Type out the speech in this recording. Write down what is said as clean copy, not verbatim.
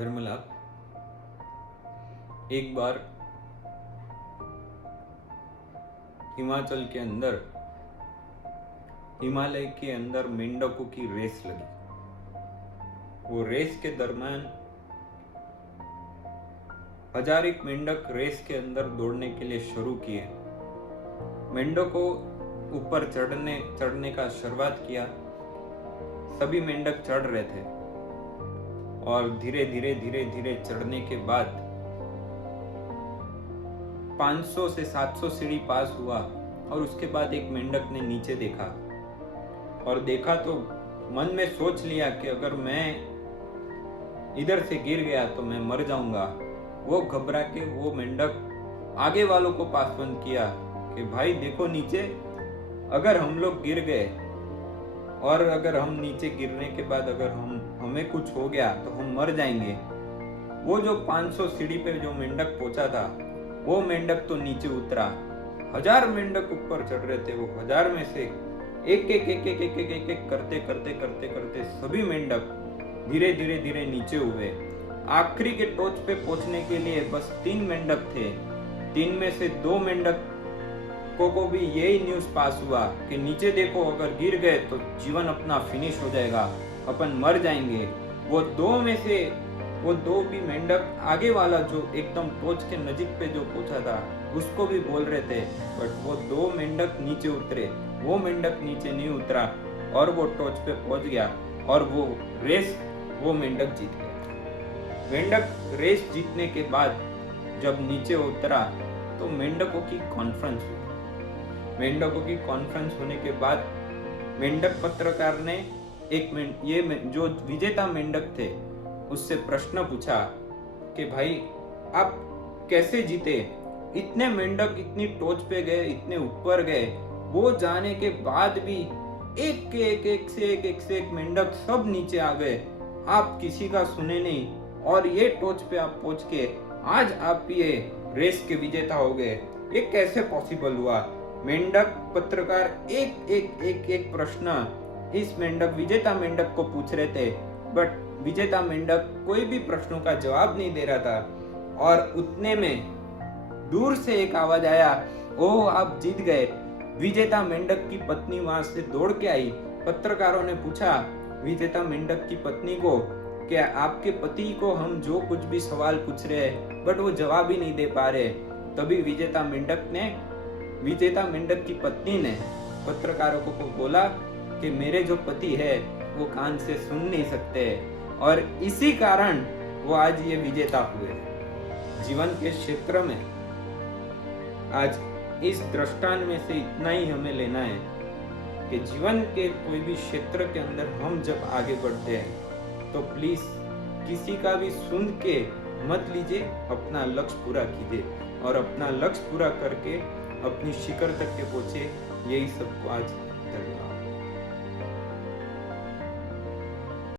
धर्मलाभ। एक बार हिमाचल के अंदर, हिमालय के अंदर मेंढकों की रेस लगी। वो रेस के दरम्यान हजारिक मेंढक रेस के अंदर दौड़ने के लिए शुरू किए। मेंढकों ऊपर चढ़ने का शुरुआत किया। सभी मेंढक चढ़ रहे थे और धीरे धीरे चढ़ने के बाद 500 से 700 सीढ़ी पास हुआ और उसके बाद एक मेंढक ने नीचे देखा और देखा तो मन में सोच लिया कि अगर मैं इधर से गिर गया तो मैं मर जाऊंगा। वो घबरा के वो मेंढक आगे वालों को पासबंद किया कि भाई देखो नीचे, अगर हम लोग गिर गए और अगर हम नीचे गिरने के बाद अगर हमें कुछ हो गया तो हम मर जाएंगे। वो जो 500 सीढ़ी पे जो मेंढक पहुंचा था, वो मेंढक तो नीचे उतरा। 1000 मेंढक ऊपर चढ़ रहे थे। वो 1000 में से एक करते सभी मेंढक धीरे धीरे नीचे हुए। आखिरी के टोच पे पहुंचने के लिए बस 3 मेंढक थे। 3 में से 2 मेंढक को भी यही न्यूज पास हुआ कि नीचे देखो, अगर गिर गए तो जीवन अपना फिनिश हो जाएगा, अपन मर जाएंगे। वो 2 में से वो 2 भी मेंढक आगे वाला जो एकदम टोच के नजीक पे जो पहुंचा था उसको भी बोल रहे थे, बट वो 2 मेंढक नीचे उतरे। वो मेंढक नीचे नहीं उतरा और वो टोच पे पहुंच गया और वो रेस वो मेंढक जीत गया। मेंढक रेस जीतने के बाद जब नीचे उतरा तो मेंढकों की कॉन्फ्रेंस हुई। मेंढकों की कॉन्फ्रेंस होने के बाद मेंढक पत्रकार ने जो विजेता मेंढक थे उससे प्रश्न पूछा कि भाई आप कैसे जीते? इतने मेंढक इतनी टोच पे गए, इतने ऊपर गए, वो जाने के बाद भी एक से एक मेंढक सब नीचे आ गए, आप किसी का सुने नहीं और ये टोच पे आप पहुंच के आज आप ये रेस के विजेता हो गए। ये कैसे पॉसिबल हुआ? मेंढक पत्रकार एक प्रश्न इस विजेता मेंढक को पूछ रहे थे, बट विजेता मेंढक कोई भी प्रश्नों का जवाब नहीं दे रहा था। और उतने में दूर से एक आवाज आया, ओह आप जीत गए। विजेता मेंढक की पत्नी वहां से दौड़ के आई। पत्रकारों ने पूछा विजेता मेंढक की पत्नी को कि आपके पति को हम जो कुछ भी सवाल पूछ रहे हैं बट वो जवाब ही नहीं दे पा रहे। तभी विजेता मेंढक की पत्नी ने पत्रकारों को बोला कि मेरे जो पति है वो कान से सुन नहीं सकते और इसी कारण वो आज ये विजेता हुए। जीवन के क्षेत्र में आज इस दृष्टांत में से इतना ही हमें लेना है कि जीवन के कोई भी क्षेत्र के अंदर हम जब आगे बढ़ते हैं तो प्लीज किसी का भी सुन के मत लीजिए, अपना लक्ष्य पूरा कीजिए और अपना लक्ष्य पूरा करके अपनी शिखर तक के पहुंचे। यही सबको आज धन्यवाद।